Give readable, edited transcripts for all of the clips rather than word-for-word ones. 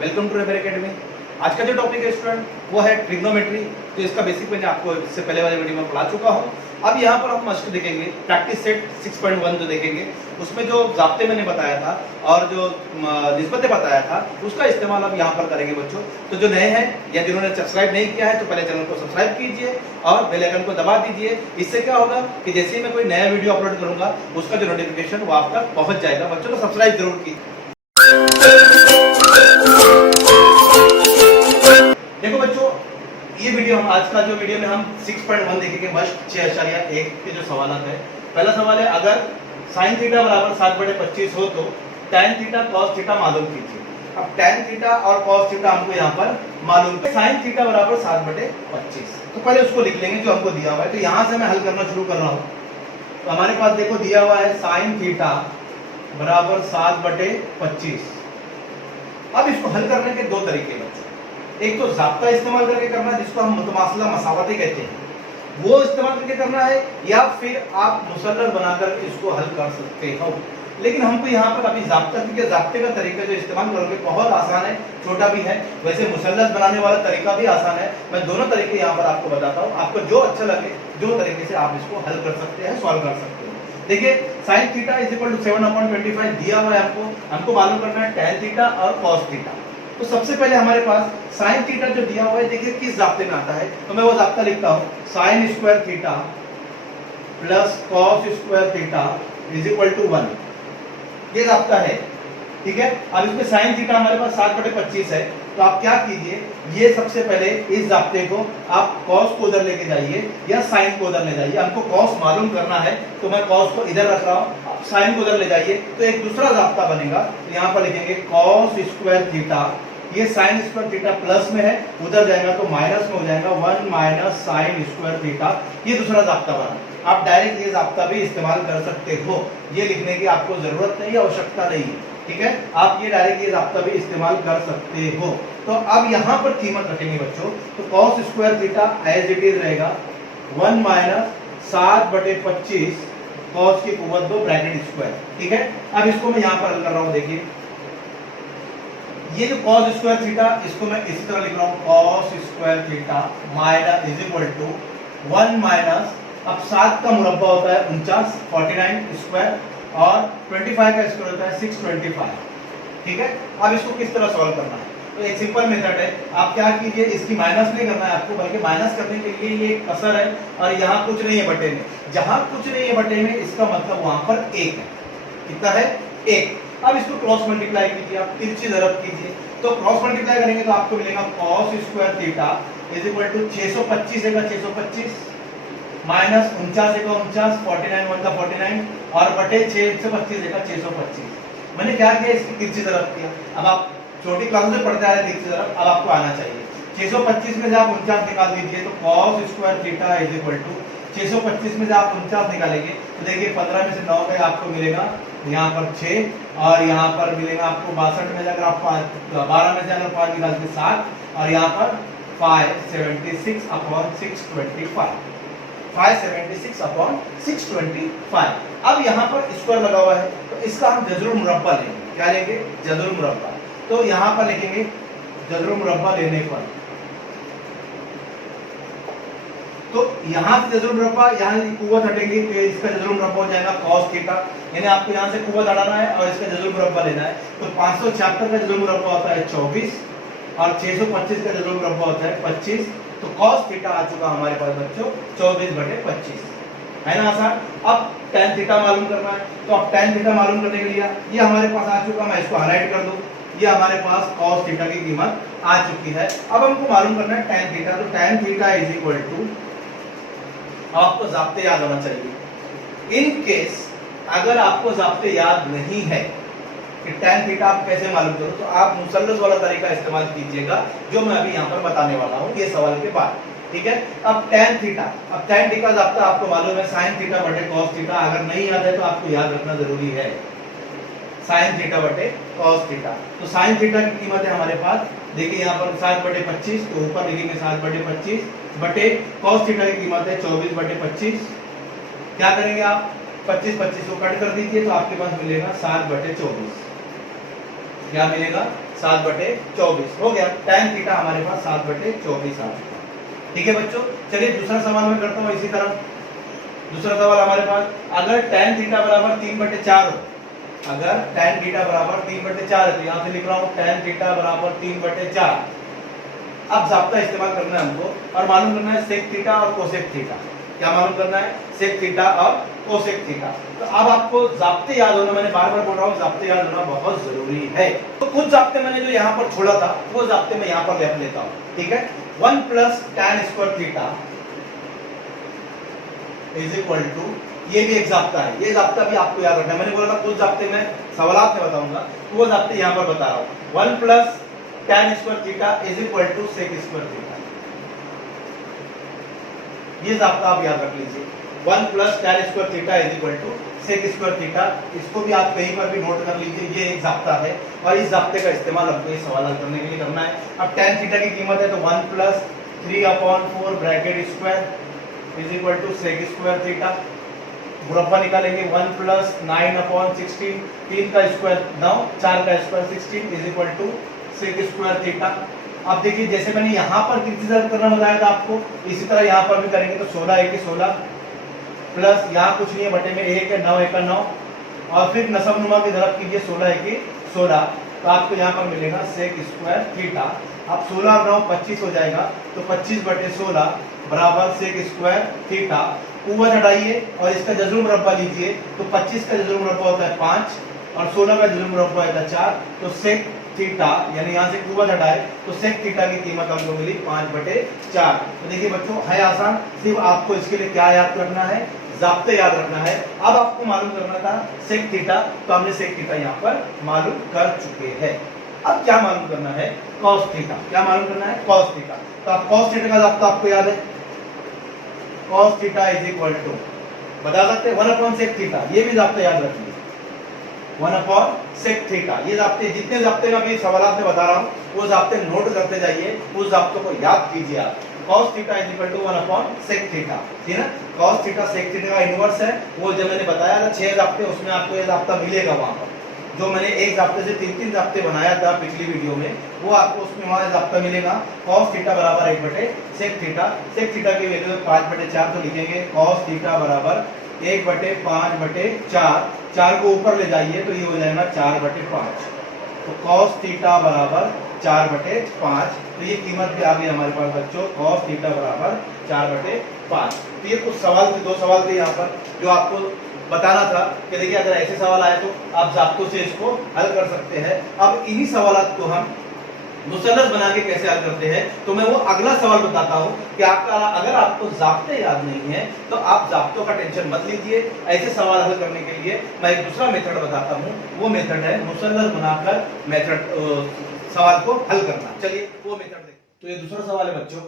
Welcome to rebar academy. आज का जो टॉपिक है स्टूडेंट वो है ट्रिग्नोमेट्री। तो इसका बेसिक मैंने आपको इससे पहले वाले वीडियो में पढ़ा चुका हूँ। अब यहाँ पर हम मस्ट देखेंगे प्रैक्टिस सेट 6.1 जो देखेंगे उसमें जो ज़ाब्ते मैंने बताया था और जो निस्बतें बताया था उसका इस्तेमाल अब यहाँ पर करेंगे बच्चों। तो जो नए हैं या जिन्होंने सब्सक्राइब नहीं किया है तो पहले चैनल को सब्सक्राइब कीजिए और बेल आइकन को दबा दीजिए। इससे क्या होगा कि जैसे ही मैं कोई नया वीडियो अपलोड करूँगा उसका जो नोटिफिकेशन वो आप तक पहुँच जाएगा। बच्चों को सब्सक्राइब जरूर कीजिए। देखो बच्चों, ये वीडियो हम आज का जो वीडियो में हम 6.1 देखेंगे मस्ट 6.1 के जो सवाल है। पहला सवाल है, अगर साइन थीटा बराबर 7/25 हो तो tan थीटा cos थीटा मालूम कीजिए। अब tan थीटा और cos थीटा हमको यहाँ पर मालूम है। साइन थीटा बराबर 7/25 तो पहले उसको लिख लेंगे जो हमको दिया हुआ है। तो यहाँ से मैं हल करना शुरू कर रहा हूँ। तो हमारे पास देखो दिया हुआ है साइन थीटा बराबर 7/25। अब इसको हल करने के दो तरीके बच्चों। एक तो ज़ाब्ता इस्तेमाल करके करना है जिसको हम मुतमासला मसावतें कहते हैं, वो इस्तेमाल करके करना है, या फिर आप मुसल्लस बनाकर इसको हल कर सकते हो। लेकिन हमको यहाँ पर अभी ज़ाब्ता, क्योंकि ज़ाब्ते का तरीका जो इस्तेमाल करोगे बहुत आसान है, छोटा भी है, वैसे मुसल्लस बनाने वाला तरीका भी आसान है। मैं दोनों तरीके यहाँ पर आपको बताता हूँ, आपको जो अच्छा लगे जो तरीके से आप इसको हल कर सकते हैं, सॉल्व कर सकते हो। देखिए sine theta is equal to 7/25 दिया हुआ है हमको मालूम करना है tan थीटा और cos थीटा। तो सबसे पहले हमारे पास साइन थीटा जो दिया हुआ है, देखिए किस ज़ाब्ते में आता है। तो मैं वो ज़ाब्ता लिखता हूँ, sine square theta plus cos square theta is equal to 1। ये ज़ाब्ता है, ठीक है। अब इसमें साइन थीटा हमारे पास 7/25 है। तो आप क्या कीजिए, ये सबसे पहले इस ज़ाब्ते को आप कॉस को उधर लेके जाइए या साइन को उधर ले जाइए। हमको कॉस मालूम करना है तो मैं कॉस को इधर रख रहा हूँ, आप साइन को उधर ले जाइए तो एक दूसरा ज़ाब्ता बनेगा। तो यहाँ पर लिखेंगे कॉस स्क्वायर थीटा, ये साइन स्क्वायर थीटा प्लस में है, उधर जाएगा तो माइनस में हो जाएगा 1 माइनस साइन स्क्वायर थीटा। ये दूसरा ज़ाब्ता बना। आप डायरेक्ट ये ज़ाब्ता भी इस्तेमाल कर सकते हो, ये लिखने की आपको जरूरत नहीं है, आवश्यकता नहीं है, ठीक है। आप ये डायरेक्ट ये ज़ाब्ता भी इस्तेमाल कर सकते हो। तो अब यहाँ पर कीमत रखेंगे बच्चों, तो cos square theta as it is रहेगा 1 माइनस 7/25 कॉस की कुव्वत 2 ब्रैकेट स्क्वायर, ठीक है। अब इसको मैं यहाँ पर हल कर रहा हूँ। देखिए ये जो कॉस स्क्वायर थीटा, इसको मैं इसी तरह लिख रहा हूँ, cos square theta minus is equal to 1 minus, अब 7 का मुरब्बा होता है 49, 49 स्क्वायर, और 25 का स्क्वायर होता है 625, ठीक है। अब इसको किस तरह सॉल्व करना है, तो एक सिंपल मेथड है। आप क्या कीजिए, इसकी माइनस नहीं करना है आपको, बल्कि माइनस करने के लिए ये कसर है और यहाँ कुछ नहीं है बटे में। जहां कुछ नहीं है बटे में इसका मतलब वहां पर 1 है। कितना है? 1। अब इसको क्रॉस मल्टीप्लाई कीजिए, आप तिरछी ज़रब कीजिए। तो क्रॉस मल्टीप्लाई करेंगे तो आपको मिलेगा cos square theta is equal to 625 है का 625 माइनस 49 है का 49, 49 1 का 49 और बटे 625 है का 625। मैंने क्या किया, इसकी तिरछी ज़रब किया। अब आप छोटी क्लास में पढ़ते आ रहे तिरछी ज़रब, अब आपको आना चाहिए। 625 में से आप 49 निकाल दीजिए तो cos square theta is equal to 625 में से आप 49 निकालेंगे तो देखिए 15 में से 9 गए, आपको मिलेगा यहाँ पर 6 और यहाँ पर मिलेगा आपको 62 में से अगर आप 12 में से अगर 5 निकालते 7 और यहाँ पर 576/625, 576/625। अब यहाँ पर स्क्वायर लगा हुआ है तो इसका हम जज़रुल मुरब्बा लेंगे। क्या लेंगे? जज़रुल मुरब्बा। तो यहाँ पर लिखेंगे जज़रुल मुरब्बा लेने पर, तो यहाँ से जज़रुल मुरब्बा, यहाँ की कुव्वत हटेगी तो इसका जज़रुल मुरब्बा हो जाएगा cos थीटा, यानी आपको यहाँ से कुव्वत हटाना है और इसका जज़रुल मुरब्बा लेना है। तो 576 का जज़रुल मुरब्बा होता है 24 और 625 का जज़रुल मुरब्बा होता है 25। तो cos थीटा आ चुका हमारे पास बच्चों 24/25, है ना आसान। अब tan थीटा मालूम करना है, तो अब tan थीटा मालूम करने के लिए ये हमारे पास आ चुका, मैं इसको हाईलाइट कर दूं, ये हमारे पास cos थीटा की कीमत आ चुकी है। अब हमको मालूम करना है tan थीटा, तो tan theta is equal to, आपको ज़ाब्ते याद होना चाहिए। इन केस अगर आपको ज़ाब्ते याद नहीं है कि tan थीटा आप कैसे मालूम करो, तो आप मुसल्लस वाला तरीका इस्तेमाल कीजिएगा जो मैं अभी यहाँ पर बताने वाला हूँ ये सवाल के बाद, ठीक है। अब tan थीटा, अब tan थीटा ज़ाब्ता आपको मालूम है साइन थीटा बटे cos थीटा। अगर नहीं याद है तो आपको याद रखना जरूरी है, साइन थीटा बटे cos थीटा। तो साइन थीटा की कीमत है हमारे पास, देखिए यहाँ पर 7/25, तो ऊपर लिखेंगे 7/25 बटे cos थीटा की कीमत है 24/25। क्या करेंगे आप, 25 को कट कर दीजिए तो आपके पास मिलेगा 7/24। क्या मिलेगा? 7/24 हो गया। tan थीटा हमारे पास 7/24 आ चुका। ठीक है बच्चों, चलिए दूसरा सवाल मैं करता हूँ इसी तरह। दूसरा सवाल हमारे पास, अगर tan थीटा बराबर 3/4 हो, अगर tan थीटा बराबर 3/4 है, तो यहां से लिख रहा हूं tan थीटा बराबर 3/4। अब जाब्ता इस्तेमाल करना है हमको और मालूम करना है sec थीटा और cosec थीटा। क्या मालूम करना है? sec थीटा और cosec थीटा। तो अब आपको जाब्ते याद होना, मैंने बार बार बोल रहा हूँ जाब्ते याद होना बहुत जरूरी है। तो कुछ जाब्ते मैंने जो यहाँ पर छोड़ा था वो जाब्ते मैं यहाँ पर लिख लेता हूँ। ठीक है, 1 + tan square theta is equal to, ये भी एक जाब्ता है, ये जाब्ता भी आपको याद रखना है। मैंने बोला था कुछ जाब्ते मैं सवालात में बताऊंगा, तो वो जाब्ते यहाँ पर बता रहा हूँ। 1 + tan square theta is equal to sec square theta, ये जाब्ता आप याद रख लीजिए। 1 + tan square theta is equal to sec square theta, इसको भी आप कहीं पर भी नोट कर लीजिए, ये एक जाब्ता है और इस जाब्ते का इस्तेमाल आपको ये सवाल हल करने के लिए करना है। अब tan थीटा की कीमत है तो 1 + 3/4 bracket square is equal to sec square theta. मुरब्बा निकालेंगे 1 + 9/16, 3 का स्क्वायर 9, 4 का square 16 is equal to sec square theta. अब देखिए जैसे मैंने यहाँ पर क्रिटिसाइज करना बताया था आपको, इसी तरह यहाँ पर भी करेंगे। तो 16 × 16 प्लस यहाँ कुछ नहीं है, बटे में 1 है, 9 × 1 9, और फिर नसब नुमा की तरफ कीजिए 16 × 1 16, तो आपको यहाँ पर मिलेगा sec स्क्वायर थीटा। अब 16 और 9 25 हो जाएगा, तो 25/16 बराबर sec स्क्वायर थीटा। ऊपर हटाइए और इसका जज़्र मुरब्बा लीजिए, तो 25 का जज़्र मुरब्बा होता है 5 और 16 का जज़्र मुरब्बा होता है 4, तो sec थीटा यानी यहाँ से कुवत हटाए तो sec थीटा की कीमत हमको मिली 5/4। तो देखिए बच्चों है आसान, सिर्फ आपको इसके लिए क्या याद रखना है? जाब्ते याद रखना है। अब आपको मालूम करना था sec थीटा, तो हमने sec थीटा यहाँ पर मालूम कर चुके हैं। अब क्या मालूम करना है? cos theta. क्या मालूम करना है? cos theta. तो आप cos थीटा का जाब्ता आपको याद है, cos theta is equal to, बता सकते हैं 1/sec थीटा, ये भी जाब्ता याद रखिए 1/sec थीटा। ये जाब्ते जितने जाब्ते मैं अभी सवालात में बता रहा हूँ वो जाब्ते नोट करते जाइए, उस जाब्तों को याद कीजिए आप। cos theta is equal to 1/sec theta, ठीक है ना। cos थीटा sec थीटा का इनवर्स है, वो जब मैंने बताया था 6 जाब्ते, उसमें आपको ये जाब्ता मिलेगा वहां पर। जो मैंने एक जाब्ते से 3-3 जाब्ते बनाया था पिछली वीडियो में, वो आपको उसमें वहां जाब्ता मिलेगा। cos थीटा बराबर 1/sec थीटा। sec थीटा की वैल्यू 5/4, तो लिखेंगे cos थीटा बराबर 1/5/4, 4 को ऊपर ले जाइए तो ये हो जाएगा 4/5। तो cos थीटा बराबर 4/5, तो ये कीमत भी आ गई हमारे पास बच्चों, cos थीटा बराबर 4/5। तो ये कुछ सवाल थे, 2 सवाल थे यहाँ पर जो आपको बताना था कि देखिए अगर ऐसे सवाल आए तो आप जाब्तों से इसको हल कर सकते हैं। अब इन्हीं सवालों को हम मुसल्लस बना के कैसे हल करते हैं, तो मैं वो अगला सवाल बताता हूं कि आपका अगर आपको जाब्ते याद नहीं है तो आप जाब्तों का टेंशन मत लीजिए। ऐसे सवाल हल करने के लिए मैं एक दूसरा मेथड बताता हूं, वो मेथड है मुसल्लस बनाकर मेथड सवाल को हल करना। चलिए वो मेथड देखते। तो ये दूसरा सवाल है बच्चों,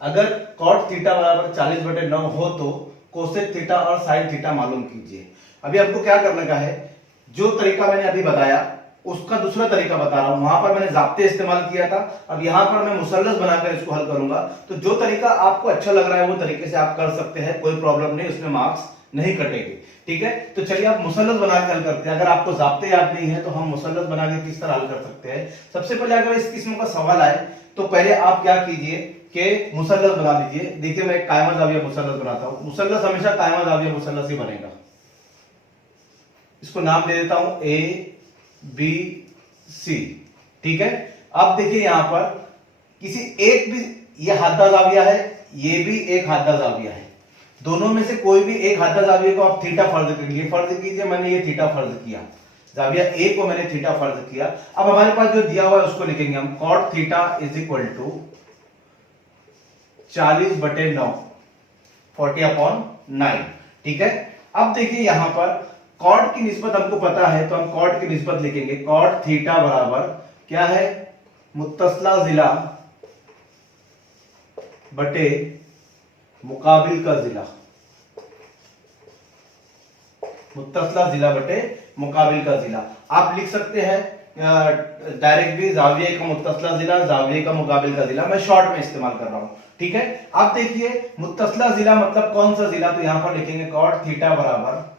अगर cot थीटा बराबर 40/9 हो तो कोसेक थीटा और साइन थीटा मालूम कीजिए। अभी आपको क्या करने का है, जो तरीका मैंने अभी बताया उसका दूसरा तरीका बता रहा हूं। वहां पर मैंने जाब्ते इस्तेमाल किया था, अब यहां पर मैं मुसल्लस बनाकर इसको हल करूंगा। तो जो तरीका आपको अच्छा लग रहा है वो तरीके से आप कर सकते हैं, कोई प्रॉब्लम नहीं, उसमें मार्क्स नहीं कटेंगे। ठीक है, तो चलिए आप मुसल्लस बना के हल करते हैं। अगर आपको जाब्ते याद नहीं है तो हम मुसल्लस बना के किस तरह हल कर सकते हैं। सबसे पहले अगर इस किस्म का सवाल आए तो पहले आप क्या कीजिए कि मुसल्लस बना लीजिए। देखिए मैं कायमा जाविया मुसल्लस बनाता हूं। मुसल्लस हमेशा कायमा जाविया मुसल्लस ही बनेगा। इसको नाम दे देता हूं ABC, ठीक है। अब देखिए यहां पर किसी एक भी, ये हादा जाविया है, ये भी एक हादा जाविया है, दोनों में से कोई भी एक हादा जाविया को आप थीटा फर्ज कीजिए। फर्ज कीजिए, मैंने ये थीटा फर्ज किया, जाविया ए को मैंने थीटा फर्ज किया। अब हमारे पास जो दिया हुआ है उसको लिखेंगे हम, cot theta is equal to 40/9, 40/9, ठीक है। अब देखिए यहां पर cot की निस्बत हमको पता है, तो हम cot की निस्बत लिखेंगे। cot थीटा बराबर क्या है, मुत्तसला जिला बटे मुकाबिल का जिला, मुत्तसला जिला बटे मुकाबिल का जिला। आप लिख सकते हैं डायरेक्ट भी, जाविये का मुत्तसला जिला, जाविये का मुकाबिल का जिला, मैं शॉर्ट में इस्तेमाल कर रहा हूं, ठीक है। आप देखिए मुत्तसला जिला मतलब कौन सा जिला, तो यहां पर लिखेंगे cot थीटा बराबर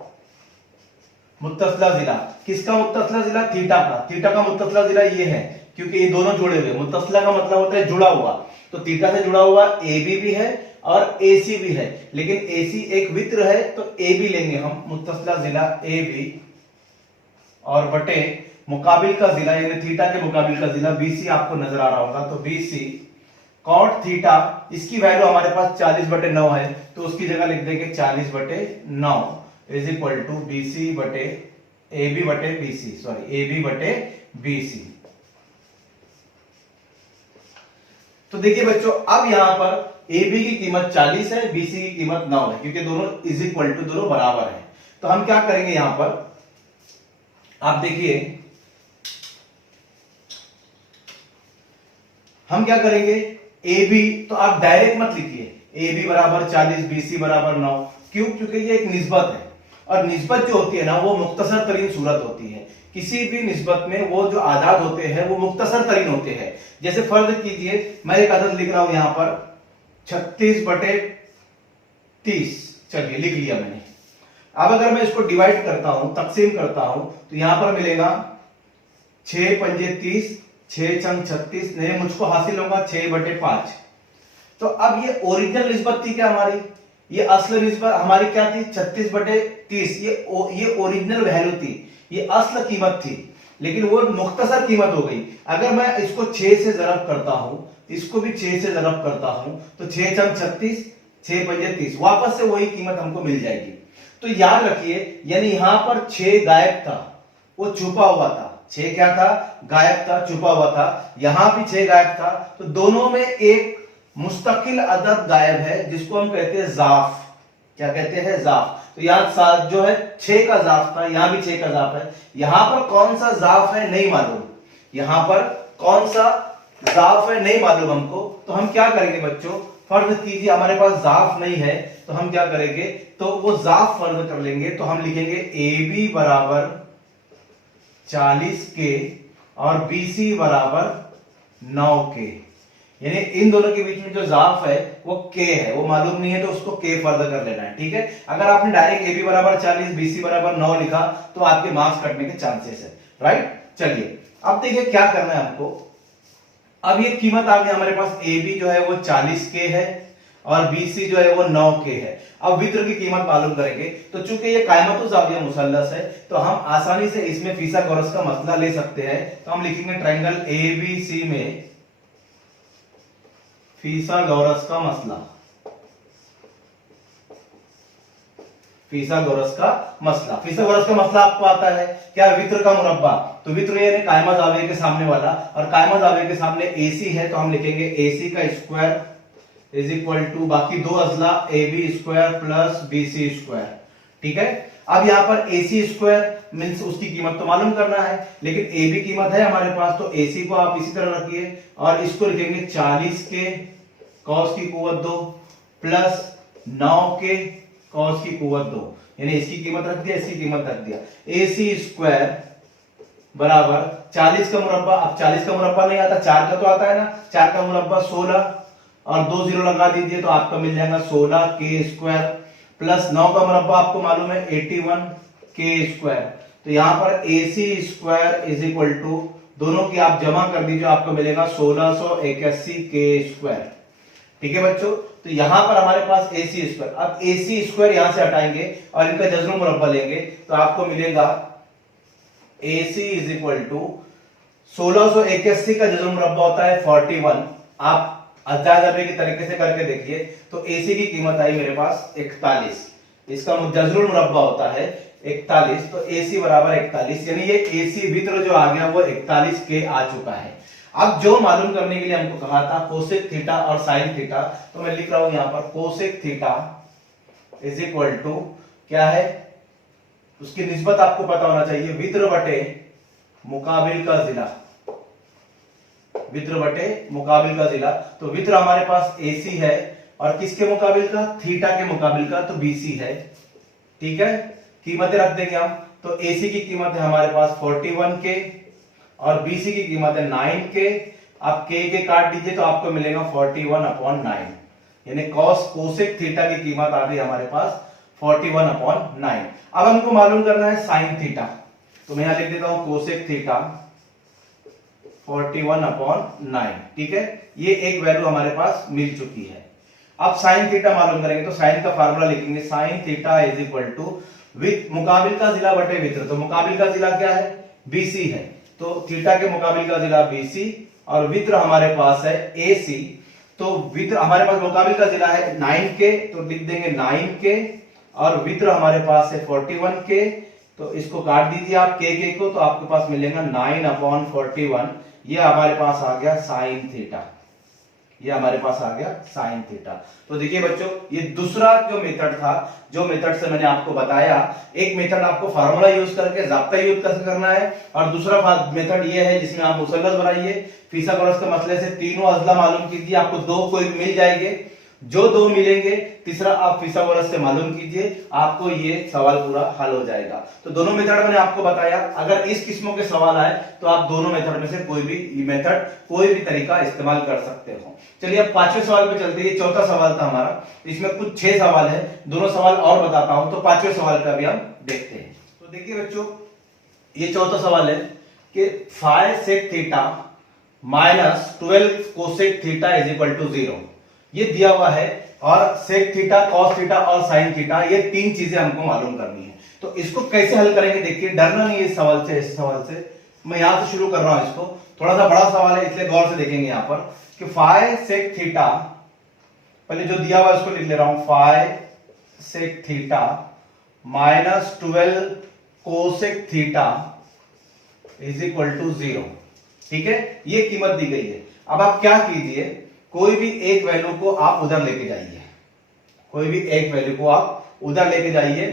मुत्तसला जिला, किसका मुत्तसला जिला? थीटा का। थीटा का मुत्तसला जिला ये है, क्योंकि ये दोनों जुड़े हुए। मुत्तसला का मतलब होता है जुड़ा हुआ, तो थीटा से जुड़ा हुआ AB भी है और AC भी है, लेकिन AC एक वित्र है तो AB लेंगे हम, मुत्तसला जिला AB, और बटे मुकाबिल का जिला यानी थीटा के मुकाबिल का जिला BC आपको नजर आ रहा होगा, तो BC कॉट थीटा, इसकी वैल्यू हमारे पास 40/9 है, तो उसकी जगह लिख देंगे 40/9 इज इक्वल टू BC बटे AB बटे BC, सॉरी AB बटे BC। तो देखिए बच्चों, अब यहां पर AB की कीमत 40 है, BC की कीमत 9 है, क्योंकि दोनों इज इक्वल टू, दोनों बराबर है। तो हम क्या करेंगे यहां पर, आप देखिए हम क्या करेंगे, AB तो आप डायरेक्ट मत लिखिए, AB बराबर 40 BC बराबर 9, क्यों? क्योंकि ये एक निस्बत है, और निस्बत जो होती है ना वो मुख्तसर तरीन सूरत होती है। किसी भी निस्बत में वो जो आदाद होते हैं वो मुख्तसर तरीन होते हैं। जैसे फर्ज कीजिए, मैं एक आदत लिख रहा हूं यहां पर 36/30, चलिए लिख लिया मैंने। अब अगर मैं इसको डिवाइड करता हूं, तकसीम करता हूं, तो यहां पर मिलेगा 6 पंजे 30, 6 चंग 36, नहीं मुझको हासिल होगा 6/5। तो अब ये ओरिजिनल निस्बत थी क्या हमारी, ये असल निस्बत हमारी क्या थी 36/30, ये ओरिजिनल वैल्यू थी, ये असल कीमत थी, लेकिन वो मुख्तसर कीमत हो गई। अगर मैं इसको 6 से ज़रब करता हूं, इसको भी 6 से ज़रब करता हूं, तो 6 चंग 36, 6 पंजे 30, वापस से वही कीमत हमको मिल जाएगी। तो याद रखिए, यानी यहां पर 6 गायब था, वो छुपा हुआ था, 6 क्या था? गायब था, छुपा हुआ था। यहां भी 6 गायब था, तो दोनों में एक मुस्तकिल अदद गायब है, जिसको हम कहते हैं जाफ। क्या कहते हैं? जाफ। तो यहां जो है 6 का जाफ था, यहां भी 6 का जाफ है। यहां पर कौन सा जाफ है नहीं मालूम, यहां पर कौन सा जाफ है नहीं मालूम हमको। तो हम क्या करेंगे बच्चों, फर्ज कीजिए हमारे पास जाफ नहीं है, तो हम क्या करेंगे, तो वो जाफ फर्ज कर लेंगे। तो हम लिखेंगे AB बराबर 40 के और BC बराबर 9 के, यानी इन दोनों के बीच में जो जाफ है वो K है, वो मालूम नहीं है तो उसको K फर्ज कर लेना है, ठीक है। अगर आपने डायरेक्ट AB बराबर 40 BC बराबर 9 लिखा तो आपके मार्क्स कटने के चांसेस है, राइट। चलिए अब देखिए क्या करना है हमको। अब ये कीमत आ गई हमारे पास, AB जो है वो 40 के है और BC जो है वो 9 के है। अब वित्र की कीमत मालूम करेंगे, तो चूंकि ये कायमतु ज़ाविया मुसल्लस है, तो हम आसानी से इसमें फिसागोरस का मसला ले सकते हैं। तो हम लिखेंगे ट्रायंगल ABC में फिसागोरस का मसला, फिसागोरस का मसला। फिसागोरस का मसला आपको आता है क्या? वित्र का मुरब्बा। तो वित्र यानी कायमा ज़ाविया के सामने वाला, और कायमा ज़ाविया के सामने AC है, तो हम लिखेंगे AC का स्क्वायर इज इक्वल टू बाकी दो अजला AB square plus BC square, ठीक है। अब यहां पर AC स्क्वायर मींस उसकी कीमत तो मालूम करना है, लेकिन AB कीमत है हमारे पास, तो AC को आप इसी तरह रखिए और इसको लिखेंगे 40 के कॉस की कुवत 2 प्लस 9 के कॉस की कुवत 2, यानी इसकी कीमत रख दिया, इसकी कीमत रख दिया। AC स्क्वायर बराबर 40 का मुरब्बा, अब 40 का मुरब्बा नहीं आता, 4 का तो आता है ना, 4 का मुरब्बा 16 और 2 जीरो लगा दीजिए तो आपका मिल जाएगा 16 के स्क्वायर प्लस 9 का मुरब्बा आपको मालूम है 81 के स्क्वायर। तो यहां पर AC square is equal to दोनों की आप जमा कर दीजिए, आपको मिलेगा 1681 के स्क्वायर, ठीक है बच्चों। तो यहां पर हमारे पास AC स्क्वायर, अब AC स्क्वायर यहां से हटाएंगे और इनका जज्र मुरब्बा लेंगे तो आपको मिलेगा AC इज इक्वल टू 1681 का जज्र मुरब्बा होता है 41। आप अजाजबे की तरीके से करके देखिए, तो AC की कीमत आई मेरे पास 41, इसका जज्रुल मुरब्बा होता है 41, तो AC बराबर 41, यानी ये AC वित्र जो आ गया वो 41 के आ चुका है। अब जो मालूम करने के लिए हमको कहा था कोसेक थीटा और साइन थीटा, तो मैं लिख रहा हूं यहां पर cosec theta is equal to क्या है, उसकी निस्बत आपको पता होना चाहिए, वित्र बटे मुकाबिल का जिला, वित्र बटे मुकाबिल का जिला। तो वित्र हमारे पास AC है और किसके मुकाबिल का? थीटा के मुकाबिल का, तो BC है, ठीक है। कीमतें रख देंगे हम, तो AC की कीमत है हमारे पास 41 के और BC की कीमत है 9 के। आप के काट दीजिए तो आपको मिलेगा 41/9, यानी कोसेक थीटा की कीमत आ गई हमारे पास 41/9। अब हमको मालूम करना है साइन थीटा, तो मैं यहां लिख देता हूं कोसेक थीटा 41/9। ठीक है, ये एक वैल्यू हमारे पास मिल चुकी है। अब साइन थीटा मालूम करेंगे, तो साइन का फार्मूला लिखेंगे, sine theta is equal to with मुकाबिल का जिला बटे वित्र। तो मुकाबिल का जिला क्या है, बीसी है, तो थीटा के मुकाबिल का जिला बीसी और वित्र हमारे पास है एसी। तो वित्र हमारे पास मुकाबिल का जिला है 9K, तो लिख देंगे 9K और वित्र हमारे पास है 41K। तो इसको काट दीजिए आप के को, तो आपके पास मिलेगा 9/41। ये हमारे पास आ गया साइन थीटा, ये हमारे पास आ गया साइन थीटा। तो देखिए बच्चों, ये दूसरा जो मेथड था, जो मेथड से मैंने आपको बताया, एक मेथड आपको फार्मूला यूज करके जाब्ता यूज कैसे करना है, और दूसरा मेथड ये है जिसमें आप मुसल्लस बनाइए, फिसागोरस के मसले से तीनों अजला मालूम कीजिए, आपको दो कोई मिल जाएंगे, जो दो मिलेंगे तीसरा आप फिसागोरस से मालूम कीजिए, आपको ये सवाल पूरा हल हो जाएगा। तो दोनों मेथड मैंने आपको बताया, अगर इस किस्मों के सवाल आए तो आप दोनों मेथड में से कोई भी मेथड, कोई भी तरीका इस्तेमाल कर सकते हो। चलिए अब पांचवें सवाल पे चलते हैं। ये चौथा सवाल था हमारा, इसमें कुछ 6 सवाल है, दोनों सवाल और बताता हूं, तो पांचवें सवाल पे अभी हम देखते हैं। तो देखिए बच्चों, ये चौथा सवाल है कि five sec theta minus 12 cosec theta is equal to 0, ये दिया हुआ है, और सेक थीटा, कॉस थीटा और साइन थीटा, ये तीन चीजें हमको मालूम करनी है। तो इसको कैसे हल करेंगे, देखिए डरना नहीं है इस सवाल से, इस सवाल से मैं यहां से शुरू कर रहा हूं। इसको थोड़ा सा बड़ा सवाल है, इसलिए गौर से देखेंगे यहां पर कि फाइ सेक थीटा, पहले जो दिया हुआ है उसको लिख ले रहा हूं, phi sec theta minus 12 cosec theta is equal to 0। ठीक है, ये कीमत दी गई है। अब आप क्या कीजिए, कोई भी एक वैल्यू को आप उधर लेके जाइए, कोई भी एक वैल्यू को आप उधर लेके जाइए,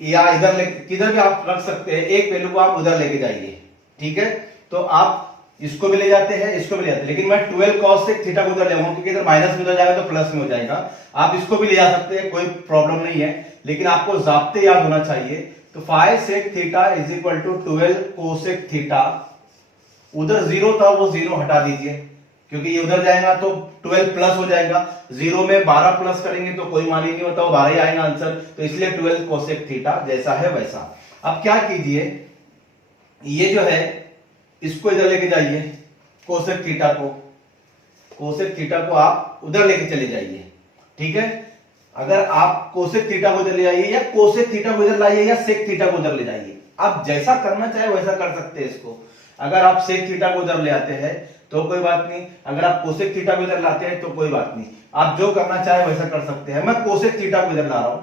या इधर किधर भी आप रख सकते हैं, एक वैल्यू को आप उधर लेके जाइए। ठीक है, तो आप इसको भी ले जाते हैं, इसको भी ले जाते हैं, लेकिन मैं 12 cos sec थीटा को उधर ले आऊंगा, क्योंकि इधर माइनस में उधर जाएगा तो प्लस में हो जाएगा। आप इसको भी ले जा सकते हैं, कोई प्रॉब्लम नहीं है, लेकिन आपको जाब्ते याद होना चाहिए। तो phi sec theta is equal to 12 cosec theta, उधर 0 था वो 0 हटा दीजिए, क्योंकि ये उधर जाएगा तो 12 प्लस हो जाएगा, 0 में 12 प्लस करेंगे तो कोई मान ही नहीं होता, 12 ही आएगा आंसर, तो इसलिए 12 कोसेक थीटा जैसा है वैसा। अब क्या कीजिए, ये जो है इसको इधर लेके जाइए, कोसेक थीटा को, कोसेक थीटा को आप उधर लेके चले जाइए। ठीक है, अगर आप कोसेक थीटा को इधर ले जाइए, या कोसेक थीटा को इधर लाइए, या सेक थीटा को उधर ले जाइए, आप जैसा करना चाहे वैसा कर सकते हैं इसको। अगर आप सेक थीटा को उधर ले आते हैं तो कोई बात नहीं, अगर आप कोसेक थीटा को इधर लाते हैं तो कोई बात नहीं, आप जो करना चाहे वैसा कर सकते हैं। मैं कोसेक थीटा को इधर ला रहा हूं,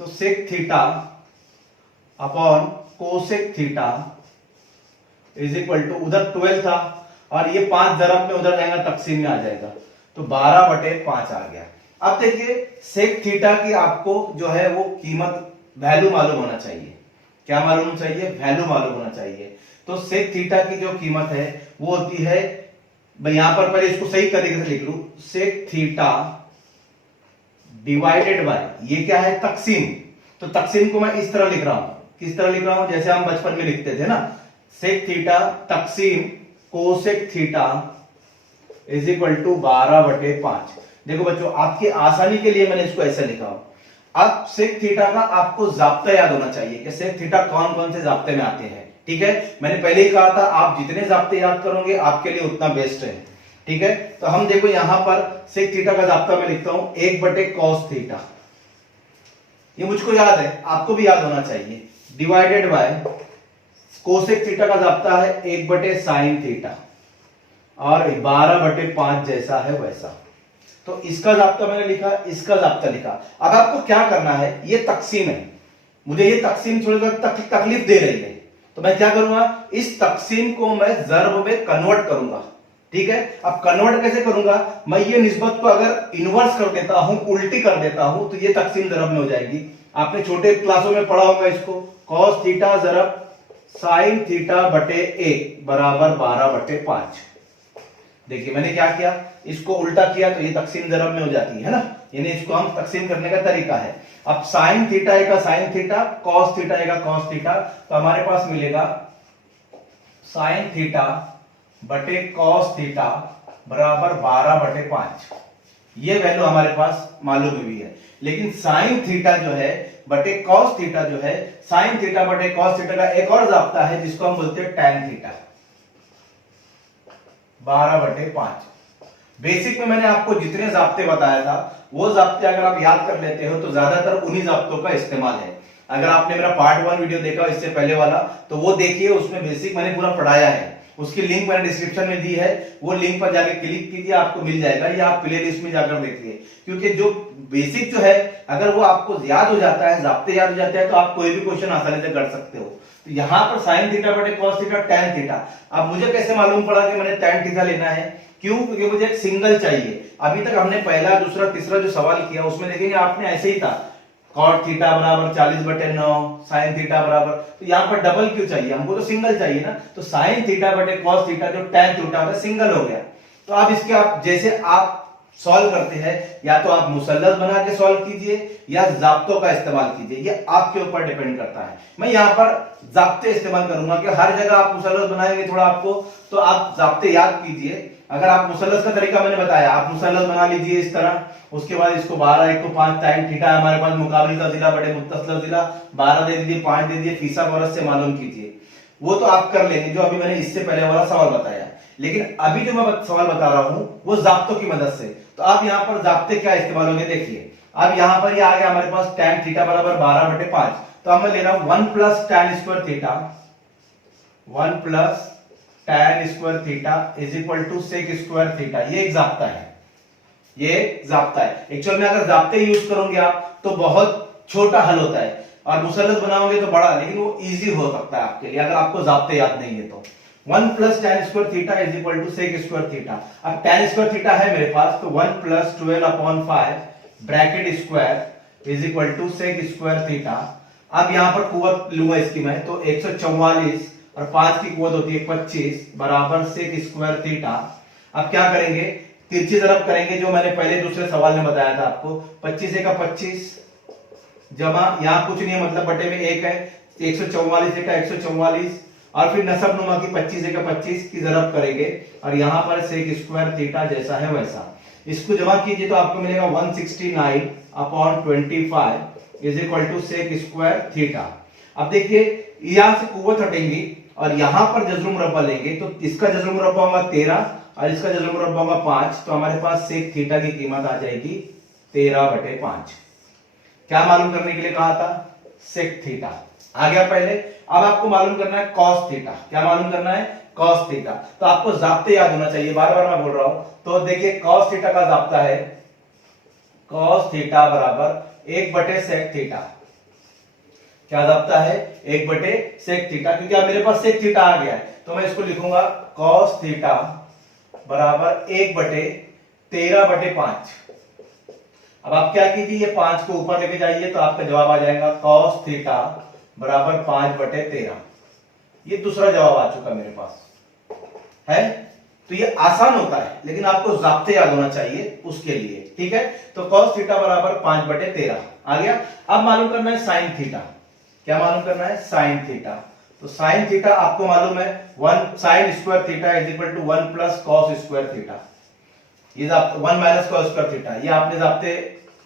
तो sec theta upon cosec theta is equal to, उधर 12 था और ये 5 दरब में उधर जाएगा, तकसीम में आ जाएगा, तो 12/5 आ गया। अब देखिए सेक थीटा की आपको जो है वो कीमत, वैल्यू मालूम होना चाहिए। क्या मालूम होना चाहिए, वैल्यू मालूम होना चाहिए। तो सेक थीटा की जो कीमत है वो होती है, मैं यहां पर पहले इसको सही तरीके से लिख लूं, सेक थीटा डिवाइडेड बाय, ये क्या है, तकसीम। तो तकसीम को मैं इस तरह लिख रहा हूं, किस तरह लिख रहा हूं, जैसे हम बचपन में लिखते थे ना, सेक थीटा तकसीम cosec theta is equal to 12/5। देखो बच्चों, आपकी आसानी के लिए मैंने इसको ऐसे लिखा हूं। अब सेक थीटा का आपको जाब्ता याद होना चाहिए कि सेक थीटा कौन कौन से जाब्ते में आते हैं। ठीक है, मैंने पहले ही कहा था, आप जितने जाब्ते याद करोगे आपके लिए उतना बेस्ट है। ठीक है, तो हम देखो यहां पर सेक थीटा का जाब्ता मैं लिखता हूं 1/cos थीटा, ये मुझको याद है, आपको भी याद होना चाहिए, डिवाइडेड बाय कोसेक थीटा का जाब्ता है 1/sin थीटा, और 12/5 जैसा है वैसा। तो इसका जाब्ता मैंने लिखा, इसका जाब्ता लिखा। अब आपको क्या करना है, ये तकसीम है, मुझे ये तकसीम थोड़ी तकलीफ दे रही है, तो मैं क्या करूंगा, इस तकसीम को मैं ज़र्ब में कन्वर्ट करूंगा। ठीक है, अब कन्वर्ट कैसे करूंगा, मैं ये निस्बत को अगर इनवर्स कर देता हूं, उल्टी कर देता हूं, तो ये तकसीम ज़रब में हो जाएगी। आपने छोटे क्लासों में पढ़ा होगा इसको, cos थीटा ज़रब sin थीटा बटे 1 बराबर 12/5। देखिए मैंने क्या किया, इसको उल्टा किया तो ये तकसीम ज़रब में हो जाती है ना, यानी इसको हम तकसीम करने का तरीका है। अब साइन थीटा आएगा साइन थीटा, कॉस थीटा आएगा कॉस थीटा, तो हमारे पास मिलेगा साइन थीटा बटे कॉस थीटा बराबर 12/5। ये वैल्यू हमारे पास मालूम भी है। लेकिन साइन थीटा जो है बटे कॉस थीटा जो है, साइन थीटा बटे कॉस थीटा का एक और जाब्ता है जिसको हम बोलते हैं टैन थीटा, 12/5। बेसिक में मैंने आपको जितने जाब्ते बताया था वो जाब्ते अगर आप याद कर लेते हो तो ज्यादातर उन्हीं जाब्तों का इस्तेमाल है। अगर आपने मेरा पार्ट 1 वीडियो देखा इससे पहले वाला तो वो देखिए, उसमें बेसिक मैंने पूरा पढ़ाया है, उसकी लिंक मैंने डिस्क्रिप्शन में दी है, वो लिंक पर जाके क्लिक कीजिए, आपको मिल जाएगा, या आप प्ले लिस्ट में जाकर देखिए। क्योंकि जो बेसिक जो है अगर वो आपको याद हो जाता है, जाब्ते याद हो जाते हैं, तो आप कोई भी क्वेश्चन आसानी से कर सकते हो। तो यहाँ पर साइन थीटा बटे कॉस थीटा टैन थीटा, अब मुझे कैसे मालूम पड़ा कि मैंने टैन थीटा लेना है? क्यों? क्योंकि मुझे एक सिंगल चाहिए। अभी तक हमने पहला दूसरा तीसरा जो सवाल किया उसमें देखेंगे आपने ऐसे ही था, कॉट थीटा बराबर 40/9, साइन थीटा बराबर, तो यहाँ पर डबल क्यों चाहिए? हमको तो सिंगल चाहिए ना। तो साइन थीटा बटे कॉस थीटा जो टैन थीटा होता है सिंगल हो गया। तो अब इसके आप जैसे आप सॉल्व करते हैं, या तो आप मुसल्लस बना के सॉल्व कीजिए या जाब्तों का इस्तेमाल कीजिए, ये आपके ऊपर डिपेंड करता है। मैं यहाँ पर जाब्ते इस्तेमाल करूंगा कि हर जगह आप मुसल्लस बनाएंगे थोड़ा आपको, तो आप जाब्ते याद कीजिए। अगर आप मुसल्लस का तरीका मैंने बताया, आप मुसल्लस बना लीजिए इस तरह, उसके बाद इसको 12 1 को 5 टाइम थीटा हमारे पास मुकाबले का जिला बटे मुत्तसिल जिला, 12 दे दीजिए 5 दे दीजिए, फीसा बरस से मालूम कीजिए, वो तो आप कर लेंगे जो अभी मैंने इससे पहले वाला सवाल बताया। लेकिन अभी जो मैं सवाल बता रहा हूं वो जाब्तों की मदद से। तो आप यहाँ पर जाब्ते क्या इस्तेमाल होंगे देखिए। अब यहाँ पर ये आ गया हमारे पास tan थीटा बराबर 12/5, तो अब मैं ले रहा हूं 1 plus tan square theta, 1 plus tan square theta is equal to sec square theta. ये एक जाब्ता है, ये जाब्ता है। एक्चुअल में अगर जाब्ते यूज करोगे आप तो बहुत छोटा हल होता है, और मुसल्लस बनाओगे तो बड़ा, लेकिन वो इजी हो सकता है आपके लिए अगर आपको जाब्ते याद नहीं है तो। 1 plus tan square theta is equal to sec square theta. अब tan स्क्वायर थीटा है मेरे पास, तो 1 plus 12/5 bracket square is equal to sec square theta. अब यहां पर कुवत लूंगा इसकी मैं, तो 144 और 5 की कुवत होती है 25 बराबर सेक स्क्वायर थीटा। अब क्या करेंगे? तिरछी तरफ करेंगे, जो मैंने पहले दूसरे सवाल में बताया था आपको। 25 का 25 जमा, यहां कुछ नहीं है मतलब बटे में 1 है, 144 का 144, और फिर नसब नुमा की 25 का 25 की जरब करेंगे, और यहां पर सेक स्क्वायर थीटा जैसा है वैसा। इसको जमा कीजिए तो आपको मिलेगा 169/25 is equal to sec square theta. अब देखिए यहां से कुव्वत हटेंगी और यहां पर जज्र मुरब्बा लेंगे, तो इसका जज्र मुरब्बा होगा 13 और इसका जज्र मुरब्बा होगा 5, तो हमारे पास सेक थीटा की कीमत आ जाएगी 13/5। क्या मालूम करने के लिए कहा था? सेक थीटा आ गया पहले। अब आपको मालूम करना है कॉस थीटा। क्या मालूम करना है? Cos theta. तो आपको जाब्ते याद होना चाहिए, बार बार मैं बोल रहा हूं। तो देखिए कॉस थीटा का जाब्ता है, कॉस थीटा बराबर 1/सेक थीटा। क्या जाब्ता है? 1/सेक थीटा, क्योंकि अब मेरे पास सेक थीटा आ गया है, तो मैं इसको लिखूंगा कॉस थीटा बराबर 1/13/5। अब आप क्या कीजिए, ये 5 को ऊपर लेके जाइए तो आपका जवाब आ जाएगा कॉस थीटा बराबर 5/13। ये दूसरा जवाब आ चुका मेरे पास है। तो ये आसान होता है, लेकिन आपको जाब्ते याद होना चाहिए उसके लिए, ठीक है। तो कॉस थीटा बराबर 5/13 आ गया। अब मालूम करना है साइन थीटा। क्या मालूम करना है? Sine theta. तो साइन थीटा आपको मालूम है 1 sine square theta is equal to 1 plus cos square theta. ये 1 माइनस कॉस स्क्वायर थीटा, ये आपने जाब्ते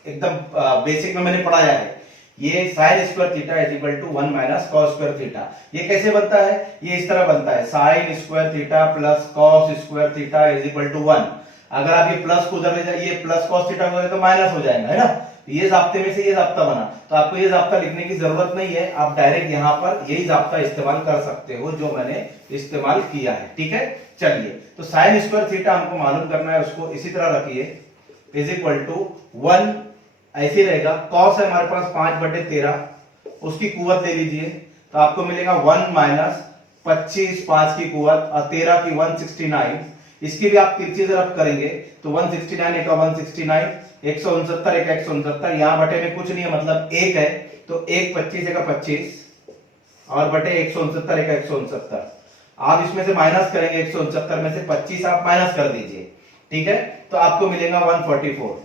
एकदम बेसिक में मैंने पढ़ाया है। ये sine square theta is equal to 1 minus cos square theta. ये कैसे बनता है? ये इस तरह बनता है, sine square theta plus cos square theta is equal to 1। अगर आप ये प्लस को उधर ले जाइए, प्लस कॉस थीटा को तो माइनस हो जाएगा, है ना। ये जाब्ते में से ये जाब्ता बना, तो आपको ये जाब्ता लिखने की जरूरत नहीं है, आप डायरेक्ट यहां पर यही जाब्ता इस्तेमाल कर सकते हो जो मैंने इस्तेमाल किया है, ठीक है। चलिए, तो साइन स्क्वायर थीटा हमको मालूम करना है, उसको इसी तरह रखिए इज इक्वल टू 1 ऐसे रहेगा। कॉस है हमारे पास 5/13, उसकी कुवत ले लीजिए तो आपको मिलेगा 1 माइनस 25 5 की कुवत और 13 की 169। इसकी भी आप तिरछी तरफ करेंगे तो 169 एक 169, 169 एक 169, यहां बटे में कुछ नहीं है मतलब 1 है, तो 1 25 एक 25 और बटे 169 एक 169। आप इसमें से माइनस करेंगे, 169 में से 25 आप माइनस कर दीजिए, ठीक है। तो आपको मिलेगा 144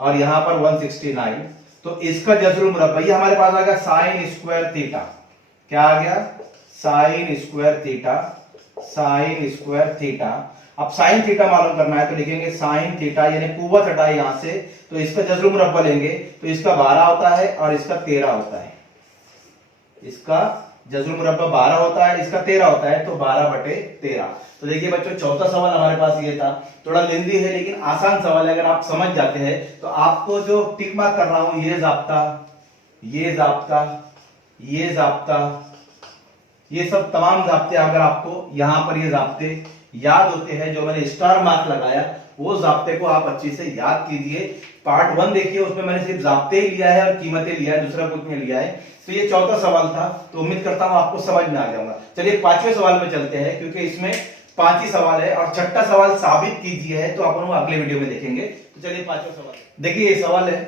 और यहां पर 169। तो इसका जज्र मुरब्बा ये हमारे पास आ गया साइन स्क्वायर थीटा। क्या आ गया? Sign square theta, sign square theta. अब साइन थीटा मालूम करना है तो लिखेंगे साइन थीटा, यानी कुव्वत हटाए यहां से तो इसका जज्र मुरब्बा लेंगे तो इसका 12 होता है और इसका 13 होता है। इसका जज्र मुरब्बा 12 होता है, इसका 13 होता है, तो 12/13। तो देखिए बच्चों चौथा सवाल हमारे पास ये था, थोड़ा लेंदी है लेकिन आसान सवाल है। अगर आप समझ जाते हैं तो आपको जो टिक मार्क कर रहा हूं, ये जाब्ता, ये जाब्ता, ये जाब्ता, ये सब तमाम जाब्ते अगर आपको यहां पर ये जाब्ते याद होते हैं, जो मैंने स्टार मार्क लगाया वो जाब्ते को आप अच्छे से याद कीजिए। पार्ट 1 देखिए, उसमें मैंने सिर्फ जाब्ते ही लिया है और कीमतें लिया है, दूसरा कुछ नहीं लिया है। तो ये चौथा सवाल था, तो उम्मीद करता हूं आपको समझ में आ जाऊंगा। चलिए 5वें सवाल में चलते हैं, क्योंकि इसमें 5 ही सवाल है और छठा सवाल साबित कीजिए है, तो अपन वो अगले वीडियो में देखेंगे। तो चलिए 5वां सवाल देखिए, ये सवाल है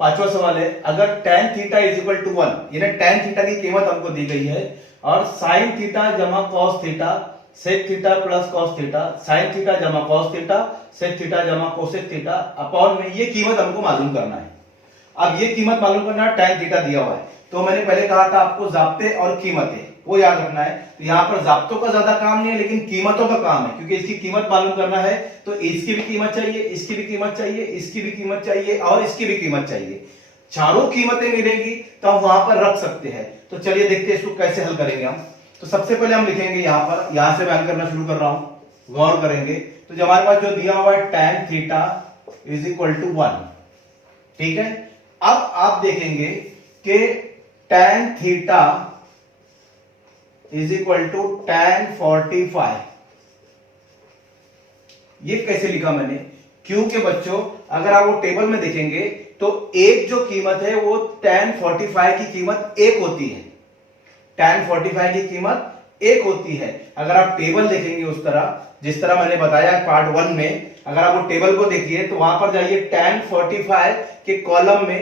5वां सवाल है, अगर tan theta is equal to 1, यानी tan थीटा की कीमत हमको दी गई है और sin थीटा जमा cos theta sec theta plus cos theta, sin theta जमा cos थीटा sec थीटा जमा cosec थीटा अपॉन में ये कीमत हमको मालूम करना है। अब ये कीमत मालूम करना है, tan थीटा दिया हुआ है, तो मैंने पहले कहा था आपको जाब्ते और कीमतें वो याद रखना है। तो यहाँ पर जाब्तों का ज्यादा काम नहीं है लेकिन कीमतों का काम है, क्योंकि इसकी कीमत मालूम करना है तो इसकी भी कीमत चाहिए, इसकी भी कीमत चाहिए, इसकी भी कीमत चाहिए और इसकी भी कीमत चाहिए। चारों कीमतें मिलेंगी तो हम वहां पर रख सकते हैं। तो चलिए देखते हैं इसको कैसे हल करेंगे हम। तो सबसे पहले हम लिखेंगे यहाँ पर, यहां से मैं हल करना शुरू कर रहा हूं, गौर करेंगे। तो जो हमारे पास जो दिया हुआ है tan theta is equal to 1, ठीक है। अब आप देखेंगे कि tan theta is equal to tan 45। ये कैसे लिखा मैंने, क्योंकि बच्चों अगर आप वो टेबल में देखेंगे तो एक जो कीमत है वो tan 45 की कीमत 1 होती है, tan 45 की कीमत 1 होती है। अगर आप टेबल देखेंगे उस तरह जिस तरह मैंने बताया पार्ट 1 में, अगर आप वो टेबल को देखिए तो वहां पर जाइए, tan 45 के कॉलम में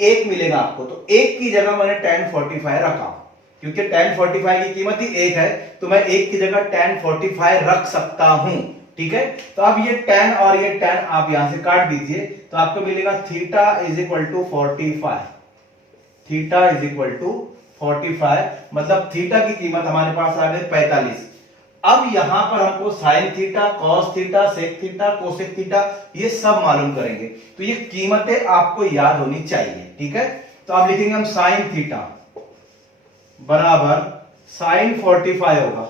1 मिलेगा आपको, तो 1 की जगह मैंने tan 45 रखा, क्योंकि tan 45 की कीमत ही 1 है, तो मैं 1 की जगह tan 45 रख सकता हूं, ठीक है। तो अब ये tan और ये tan आप यहां से काट दीजिए, तो आपको मिलेगा theta is equal to 45, theta is equal to 45, मतलब थीटा की कीमत हमारे पास आ गई 45। अब यहां पर हमको sine theta, cos theta, sec theta, cosec theta ये सब मालूम करेंगे, तो ये कीमतें आपको याद होनी चाहिए, ठीक है। तो आप लिखेंगे हम साइन थीटा बराबर साइन 45 होगा,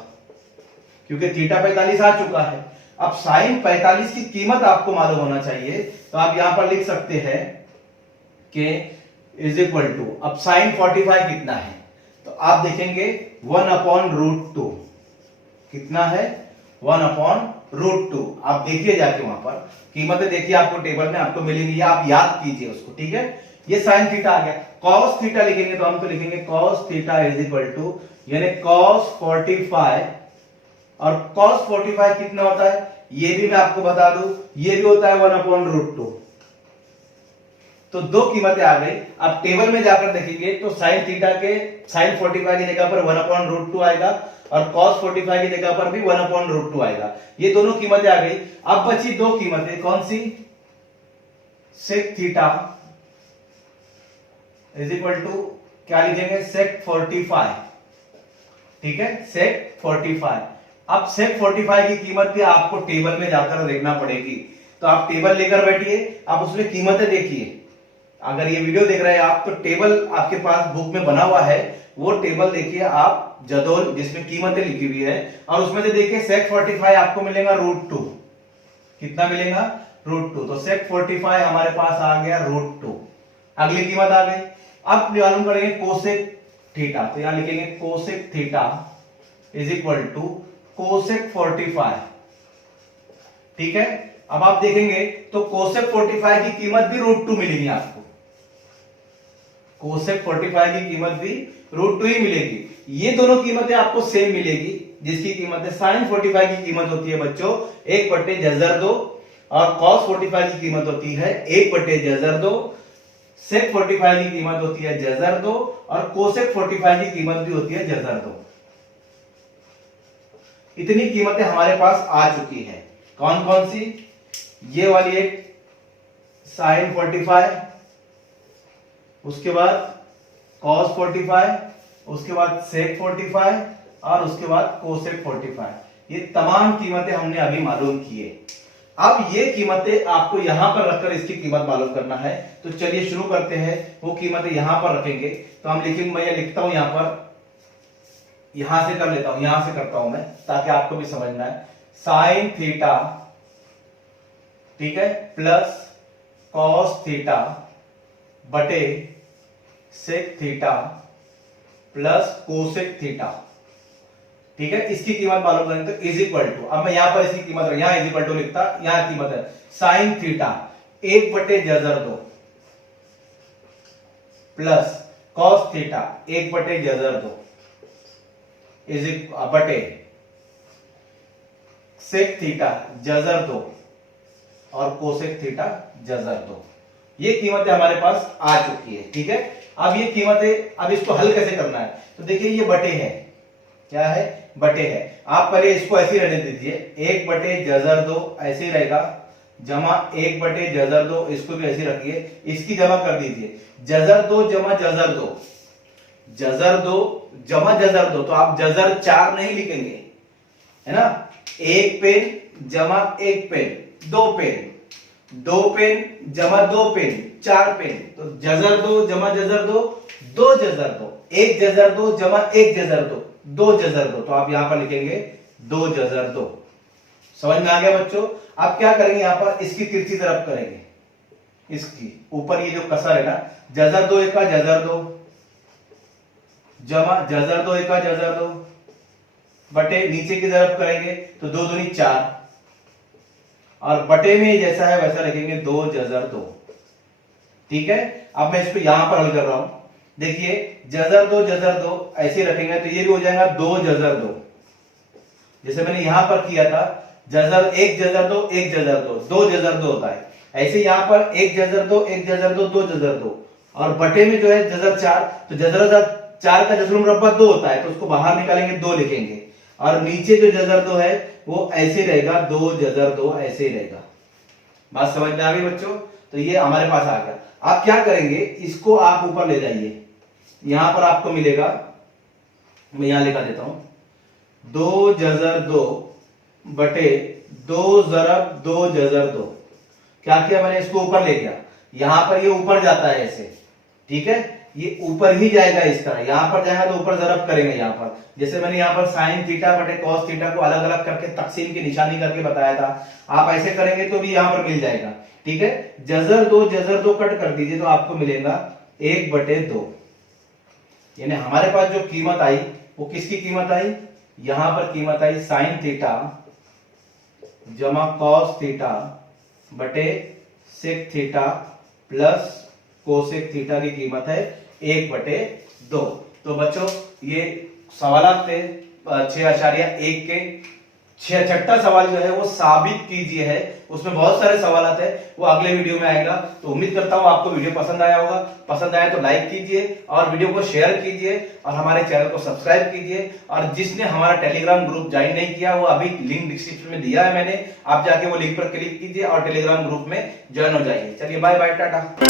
क्योंकि थीटा 45 आ चुका है। अब साइन 45 की कीमत आपको मालूम होना चाहिए, तो आप यहां पर लिख सकते हैं कि इज इक्वल टू, अब साइन 45 कितना है, तो आप देखेंगे 1/√2 कितना है, 1/√2। आप देखिए जाके वहां पर कीमतें देखिए, आपको टेबल में आपको मिलेंगी, आप याद कीजिए उसको, ठीक है। ये साइन थीटा आ गया। cos थीटा लिखेंगे तो हम तो लिखेंगे cos theta is equal to, यानी cos 45, और cos 45 कितना होता है ये भी मैं आपको बता दूं, ये भी होता है 1/√2। तो दो कीमतें आ गई। अब टेबल में जाकर देखेंगे तो साइन थीटा के साइन 45 की जगह पर 1/√2 आएगा और cos 45 की जगह पर भी 1/√2 आएगा। ये दोनों कीमतें आ गई। अब बची दो कीमतें, कौन सी, sec theta is equal to क्या लिखेंगे, सेक 45, ठीक है, सेक 45। अब सेक 45 की कीमत भी आपको टेबल में जाकर देखना पड़ेगी, तो आप टेबल लेकर बैठिए, आप उसमें कीमतें देखिए। अगर ये वीडियो देख रहे हैं आप, तो टेबल आपके पास बुक में बना हुआ है, वो टेबल देखिए आप, जदोल जिसमें कीमतें लिखी हुई है, और उसमें से देखिए सेक 45 आपको मिलेगा √2, कितना मिलेगा, √2। तो सेक 45 हमारे पास आ गया √2। अगली कीमत आ गई। अब मालूम करेंगे कोसेक थीटा, तो यहां लिखेंगे cosec theta is equal to cosec 45, ठीक है। अब आप देखेंगे तो कोसेक 45 की कीमत भी √2 मिलेगी आपको, कोसेक 45 की कीमत भी √2 ही मिलेगी। ये दोनों कीमतें आपको सेम मिलेगी, जिसकी कीमत है साइन 45 की कीमत होती है बच्चों 1/√2, और cos 45 की कीमत होती है 1/√2, सेक 45 की कीमत होती है √2, और कोसेक 45 की कीमत भी होती है √2। इतनी कीमतें हमारे पास आ चुकी है। कौन कौन सी, ये वाली एक साइन 45, उसके बाद cos 45, उसके बाद सेक 45 और उसके बाद कोसेक 45। ये तमाम कीमतें हमने अभी मालूम की है। अब ये कीमतें आपको यहां पर रखकर इसकी कीमत मालूम करना है। तो चलिए शुरू करते हैं। वो कीमतें यहां पर रखेंगे तो हम लिखेंगे, मैं ये लिखता हूं यहां पर, यहां से कर लेता हूं, यहां से करता हूं मैं ताकि आपको भी समझना है। साइन थीटा, ठीक है, प्लस कॉस थीटा बटे sec theta plus cosec theta, ठीक है, इसकी कीमत मालूम करेंगे तो इज इक्वल टू, अब मैं यहां पर इसकी कीमत, यहां इज इक्वल टू लिखता, यहां कीमत है sine theta 1/2 plus cos theta 1/2 is बटे सेक थीटा जजर 2 और कोसेक थीटा जजर 2। ये कीमतें हमारे पास आ चुकी है, ठीक है। अब ये कीमतें, अब इसको हल कैसे करना है, तो देखिए ये बटे है, क्या है, बटे है। आप पहले इसको ऐसे ही रहने दीजिए, 1/2 ऐसे ही रहेगा, जमा 1/2, इसको भी ऐसे रखिए, इसकी जमा कर दीजिए, जजर 2 जमा जजर 2, जजर 2 जमा जजर 2, तो आप जजर 4 नहीं लिखेंगे, है ना। 1 पेन जमा 1 पेन 2 पेन, 2 पेन जमा 2 पेन 4 पेन, तो जजर 2 जमा जजर 2 2 जजर 2, 1 जजर 2 जमा 1 जजर 2 2 जजर 2, तो आप यहां पर लिखेंगे 2 जजर 2। समझ में आ गया बच्चों। अब क्या करेंगे, यहां पर इसकी तिरछी तरफ करेंगे, इसकी ऊपर ये जो कसर है ना, जजर 2 1 का जजर 2 जमा जजर 2 1 का जजर 2 बटे नीचे की तरफ करेंगे तो 2 दूनी 4, और बटे में जैसा है वैसा लिखेंगे 2 जजर 2, ठीक है। अब मैं इसको यहां पर हल कर रहा हूं, देखिए जजर 2 ऐसे रखेंगे तो ये भी हो जाएगा 2 जजर 2, जैसे मैंने यहां पर किया था, जजर 1 जजर 2 1 जजर 2 2 जजर 2 होता है, ऐसे यहां पर 1 जजर 2 1 जजर 2 2 जजर 2, और बटे में जो है जजर 4, तो जजर 4 का जजर मुरब्बा 2 होता है, तो उसको बाहर निकालेंगे 2 लिखेंगे, और नीचे जो जजर 2 है वो ऐसे रहेगा, 2 जजर 2 ऐसे ही रहेगा। बात समझ में आ गई बच्चों। तो ये हमारे पास आ गया। आप क्या करेंगे, इसको आप ऊपर ले जाइए, यहां पर आपको मिलेगा, मैं यहां लिखा देता हूं, 2 जजर 2 बटे 2 जरब 2 जजर 2। क्या किया मैंने, इसको ऊपर ले गया, यहां पर ये ऊपर जाता है ऐसे, ठीक है, ये ऊपर ही जाएगा इस तरह, यहां पर जाएगा तो ऊपर जरब करेंगे, यहां पर जैसे मैंने यहां पर साइन थीटा बटे कॉस थीटा को अलग अलग करके तकसीम की निशानी करके बताया था, आप ऐसे करेंगे तो भी यहां पर मिल जाएगा, ठीक है। जजर 2 कट कर दीजिए तो आपको मिलेगा 1/2, यानी हमारे पास जो कीमत आई वो किसकी कीमत आई, यहां पर कीमत आई साइन थीटा जमा कॉस थीटा बटे sec theta plus cosec theta की कीमत है 1/2। तो बच्चों ये सवाल थे 6.1 के। छठा सवाल जो है वो साबित कीजिए है, उसमें बहुत सारे सवाल है, वो अगले वीडियो में आएगा। तो उम्मीद करता हूं आपको वीडियो पसंद आया होगा, पसंद आया तो लाइक कीजिए और वीडियो को शेयर कीजिए और हमारे चैनल को सब्सक्राइब कीजिए। और जिसने हमारा टेलीग्राम ग्रुप ज्वाइन नहीं किया वो अभी लिंक डिस्क्रिप्शन में दिया है मैंने, आप जाके वो लिंक पर क्लिक कीजिए और टेलीग्राम ग्रुप में ज्वाइन हो जाइए। चलिए बाय बाय, टाटा।